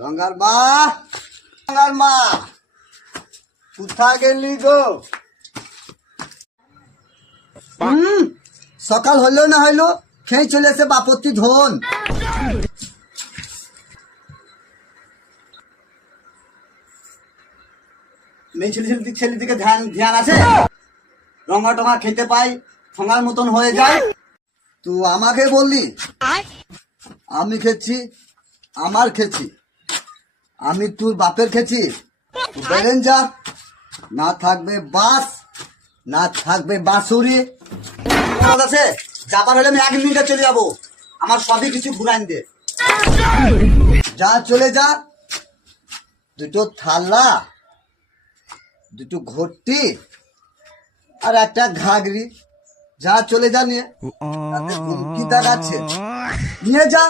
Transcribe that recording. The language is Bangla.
গঙ্গার মা, গঙ্গার মা, কোথায় গেলি গো? সকাল হইলো না হইলো খেয়ে চলে এসে বাপত্তি ধন। মেয়ে ছেলের দিকে ধ্যান আছে? রঙা টঙা খেতে পাই, ঠোঙার মতন হয়ে যায়। তুই আমাকে বললি আমি খেছি, আমার খেছি, আমি তোর বাপের খেছি। বেরেন যা, না থাকবে বাস, না থাকবে বাঁশুরি। আছে যাবার হলে আমি 1 মিনিটে চলে যাবো, আমার সবই কিছু ঘুরাইন দে। যা চলে যা, দুটো থালা, দুটো ঘটি আর একটা ঘাগরি, যা চলে যা নিয়ে। কি দেখাচ্ছে নিয়ে যা।